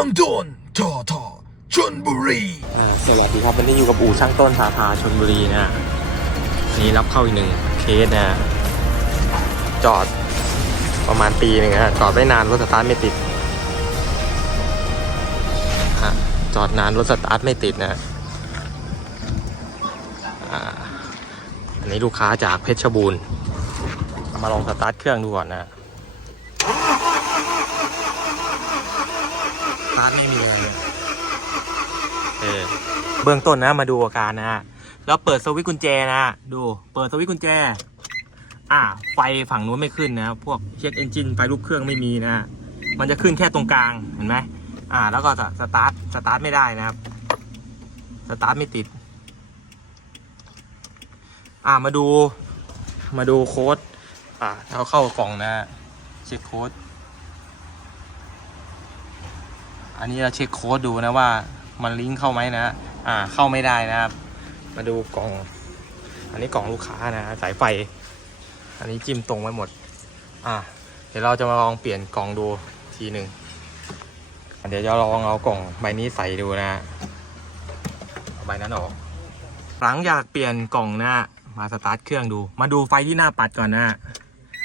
างต้นทอทอชนบุรีสวัสดีครับวันนี้อยู่กับอู่ช่างต้นสาขาชนบุรีนะนี่รับเข้าอีกหนึ่งเคสนะจอดประมาณปีหนึ่งฮะจอดไม่นานรถสตาร์ทไม่ติดฮะจอดนานรถสตาร์ทไม่ติดนะอันนี้ลูกค้าจากเพชรบูรณ์มาลองสตาร์ทเครื่องดูก่อนนะ สตาร์ทไม่มีเลยเออเบื้องต้นนะมาดูอาการนะฮะแล้วเปิดสวิตช์กุญแจนะฮะดู เปิดสวิตช์กุญแจ อ่า ไฟฝั่งนู้นไม่ขึ้นนะพวกเช็คเอนจินไฟรูปเครื่องไม่มีนะฮะมันจะขึ้นแค่ตรงกลางเห็นไหมอ่า แล้วก็สตาร์ทสตาร์ทไม่ได้นะครับสตาร์ทไม่ติด อ่ามาดูมาดูโค้ดอ่าเอาเข้ากล่องนะฮะเช็คโค้ด อันนี้เราเช็คโค้ดดูนะว่ามันลิงก์เข้าไหมนะ อ่า เข้าไม่ได้นะครับ มาดูกล่อง อันนี้กล่องลูกค้านะ สายไฟ อันนี้จิ้มตรงไว้หมด อ่า เดี๋ยวเราจะมาลองเปลี่ยนกล่องดูทีหนึ่งเดี๋ยวจะลองเอากล่องใบนี้ใส่ดูนะเอาใบนั้นออก หลังจากเปลี่ยนกล่องนะ มาสตาร์ทเครื่องดู มาดูไฟที่หน้าปัดก่อนนะ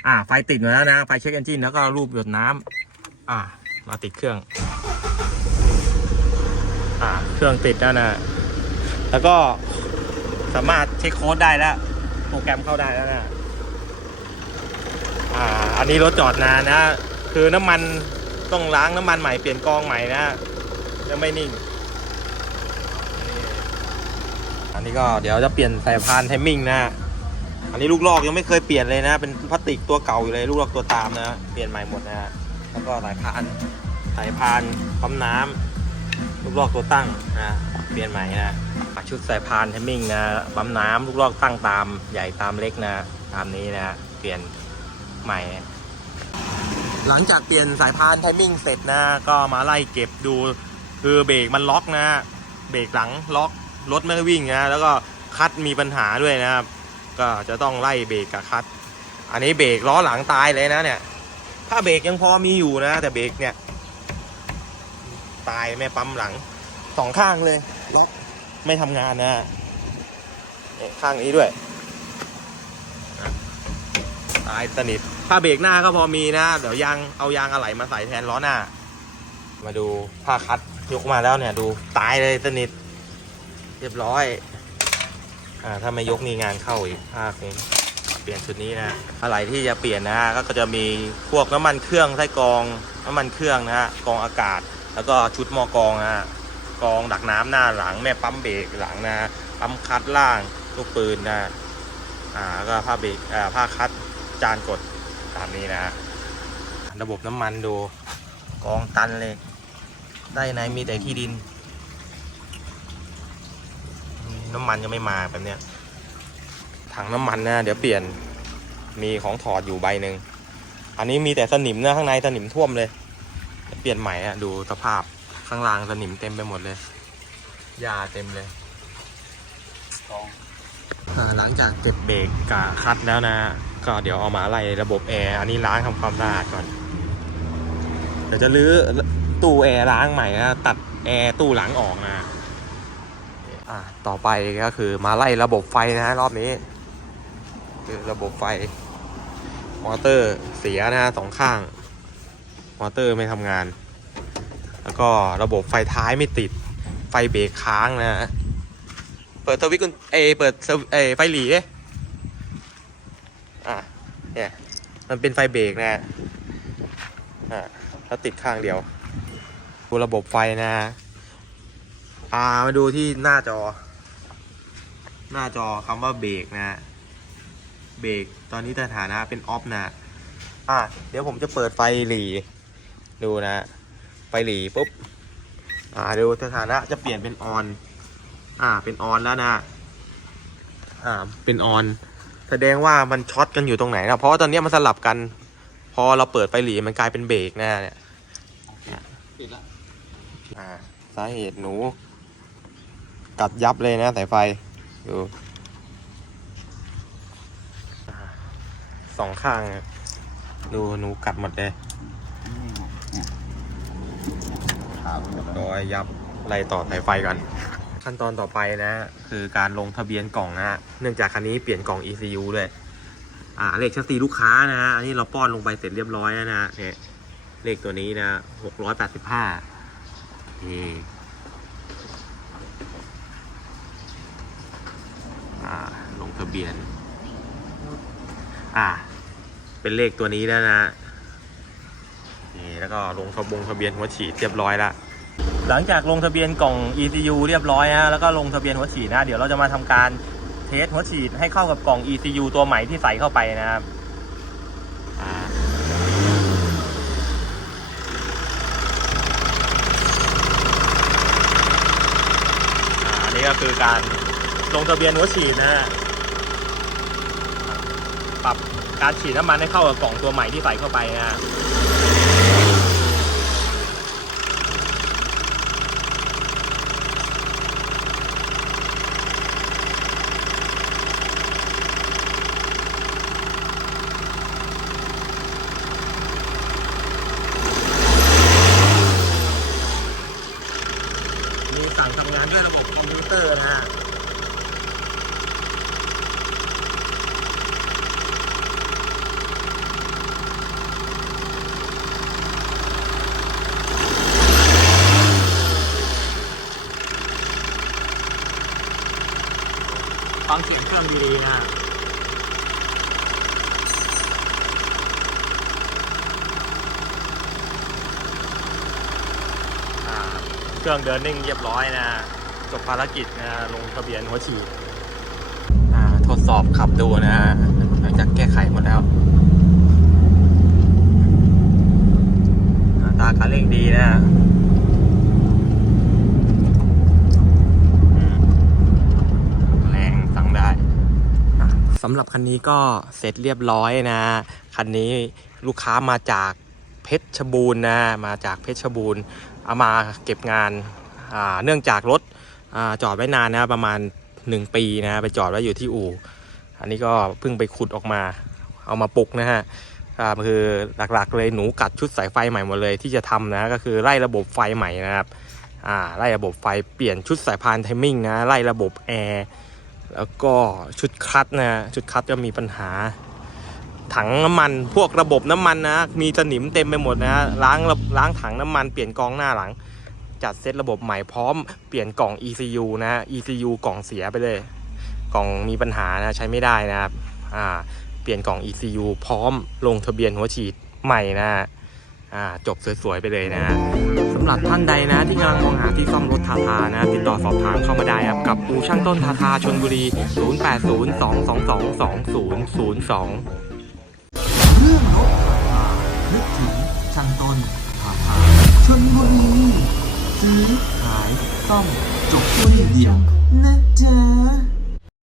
อ่า ไฟติดมาแล้วนะ ไฟเช็คเอนจินแล้วก็รูปหยดน้ำอ่า มาติดเครื่อง อ่า เครื่องติดแล้วนะ แล้วก็สามารถเช็คโค้ดได้แล้ว โปรแกรมเข้าได้แล้วนะ อ่า อันนี้รถจอดนานนะ คือน้ำมันต้องล้างน้ำมันใหม่เปลี่ยนกองใหม่นะยังไม่นิ่ง อันนี้ก็เดี๋ยวจะเปลี่ยนสายพานไทมิ่งนะอันนี้ลูกลอกยังไม่เคยเปลี่ยนเลยนะ เป็นพลาสติกตัวเก่าอยู่เลยลูกลอกตัวตามนะ เปลี่ยนใหม่หมดนะ แล้วก็สายพานสายพานปั๊มน้ำ ลูกลอกตัวตั้งนะเปลี่ยนใหม่นะชุดสายพานไทมมิ่งนะปั๊มน้ำลูกลอกตั้งตามใหญ่ตามเล็กนะตามนี้นะเปลี่ยนใหม่ หลังจากเปลี่ยนสายพานไทมิ่งเสร็จนะก็มาไล่เก็บดูคือเบรกมันล็อกนะเบรกหลังล็อกรถไม่วิ่งนะแล้วก็คัดมีปัญหาด้วยนะครับ ก็จะต้องไล่เบรกกับคัด อันนี้เบรกล้อหลังตายเลยนะเนี่ย ถ้าเบรกยังพอมีอยู่นะ แต่เบรกเนี่ย ตายแม่ปั๊มหลังสองข้างเลยล็อกไม่ทำงานนะเนี่ยข้างนี้ด้วยอะตายสนิทถ้าเบรกหน้าก็พอมีนะ เดี๋ยวยางเอายางอะไหล่มาใส่แทนล้อหน้า มาดูผ้าคัดยกมาแล้วเนี่ย ดูตายเลยสนิท เรียบร้อย อ่าถ้าไม่ยกนี่งานเข้าอีกภาคนี้เปลี่ยนชุดนี้นะอะไรที่จะเปลี่ยนนะก็จะมีพวกน้ำมันเครื่องไส้กรองน้ำมันเครื่องนะฮะกรองอากาศ แล้วก็ชุดมอกรองนะฮะกองดักน้ำหน้าหลังแม่ปั๊มเบรกหลังนะปั๊มคัดล่างลูกปืนนะอ่าแล้วก็ผ้าเบรกอ่าผ้าคัดจานกดตามนี้นะระบบน้ำมันดูกองตันเลยได้ไหนมีแต่ที่ดิน น้ำมันยังไม่มาแบบเนี้ยถังน้ำมันนะเดี๋ยวเปลี่ยนมีของถอดอยู่ใบหนึ่งอันนี้มีแต่สนิมนะข้างในสนิมท่วมเลย เปลี่ยนใหม่อะดูสภาพข้างล่างสนิมเต็มไปหมดเลยหญ้าเต็มเลยหลังจากเก็บเบรกกับคัดแล้วนะ ก็เดี๋ยวเอามาไล่ระบบแอร์อันนี้ล้างทำความสะอาดก่อนเดี๋ยวจะรื้อตู้แอร์ล้างใหม่นะตัดแอร์ตู้หลังออกนะอ่าต่อไปก็คือมาไล่ระบบไฟนะรอบนี้ คือระบบไฟมอเตอร์เสียนะฮะสองข้าง มอเตอร์ไม่ทำงาน แล้วก็ระบบไฟท้ายไม่ติด ไฟเบรกค้างนะฮะเปิดสวิตช์กุญเอเปิดสวิเอไฟหลีดิอะเนี่ยมันเป็นไฟเบรกนะฮะอะแล้วติดข้างเดียว ดูระบบไฟนะฮะอ่ามาดูที่หน้าจอ หน้าจอคำว่าเบรกนะ เบรกตอนนี้สถานะเป็นออฟนะอ่าเดี๋ยวผมจะเปิดไฟหลี ดูนะไฟหลีปุ๊บ อ่าดูสถานะจะเปลี่ยนเป็นออน อ่า เป็นออนแล้วนะ อ่า เป็นออน แสดงว่ามันช็อตกันอยู่ตรงไหนนะ เพราะว่าตอนนี้มันสลับกัน พอเราเปิดไฟหลีมันกลายเป็นเบรกนะเนี่ยปิดละอ่า สาเหตุหนู กัดยับเลยนะสายไฟ ดูสองข้าง ดูหนูกัดหมดเลย ขาวเรียบร้อยยับไล่ต่อสายไฟกัน ขั้นตอนต่อไปนะ คือการลงทะเบียนกล่องนะฮะเนื่องจากคันนี้เปลี่ยนกล่อง ECU ด้วยอ่าเลขชักซีลูกค้านะฮะอันนี้เราป้อนลงไปเสร็จเรียบร้อยแล้วนะเนี่ยเลขตัวนี้นะหกร้อยแปดสิบห้าอ่าลงทะเบียน อ่า เป็นเลขตัวนี้แล้วนะ นี่แล้วก็ลงทะบงทะเบียนหัวฉีดเรียบร้อยละ หลังจากลงทะเบียนกล่อง ECU เรียบร้อยนะแล้วก็ลงทะเบียนหัวฉีดนะเดี๋ยวเราจะมาทำการเทสหัวฉีดให้เข้ากับกล่อง ECU ตัวใหม่ที่ใส่เข้าไปนะครับอ่าอันนี้ก็คือการลงทะเบียนหัวฉีดนะฮะปรับการฉีดน้ำมันให้เข้ากับกล่องตัวใหม่ที่ใส่เข้าไปนะฮะ มีสั่งทำงาน ด้วยระบบคอมพิวเตอร์นะฮะฟังเสียงเครื่องดีๆนะเครื่องเดินนิ่งเรียบร้อยนะ จบภารกิจนะลงทะเบียนหัวฉีดทดสอบขับดูนะฮะหลังจากแก้ไขหมดแล้วตาการเร่งดีนะแรงสั่งได้สำหรับคันนี้ก็เสร็จเรียบร้อยนะ คันนี้ลูกค้ามาจากเพชรบูรณ์นะ มาจากเพชรบูรณ์เอามาเก็บงาน เนื่องจากรถ จอดไว้นานนะประมาณ 1 ปีนะไปจอดไว้อยู่ที่อู่ อันนี้ก็เพิ่งไปขุดออกมา เอามาปลุกนะฮะอ่าคือหลักๆเลยหนูกัดชุดสายไฟใหม่หมดเลยที่จะทำนะก็คือไล่ระบบไฟใหม่นะครับอ่าไล่ระบบไฟเปลี่ยนชุดสายพานไทมิ่งนะไล่ระบบแอร์แล้วก็ชุดคลัตช์นะชุดคลัตช์ก็มีปัญหา ถังน้ำมันพวกระบบน้ำมันนะมีสนิมเต็มไปหมดนะล้างล้างถังน้ำมันเปลี่ยนกองหน้าหลัง จัดเซตระบบใหม่พร้อมเปลี่ยนกล่อง ECU นะ ECU กล่องเสียไปเลย กล่องมีปัญหานะใช้ไม่ได้นะครับอ่าเปลี่ยนกล่อง ECU พร้อมลงทะเบียนหัวฉีดใหม่นะอ่าจบสวยๆไปเลยนะสำหรับท่านใดนะที่กำลังมองหาที่ซ่อมรถทาทานะ ติดต่อสอบถามเข้ามาได้ครับกับอูช่างต้นทาทาชนบุรี 0802222002 เรื่องรถทานึกถึงช่างต้นทาทาชนบุรี ซื้อขายต้องจบที่เดียวนะจ๊ะ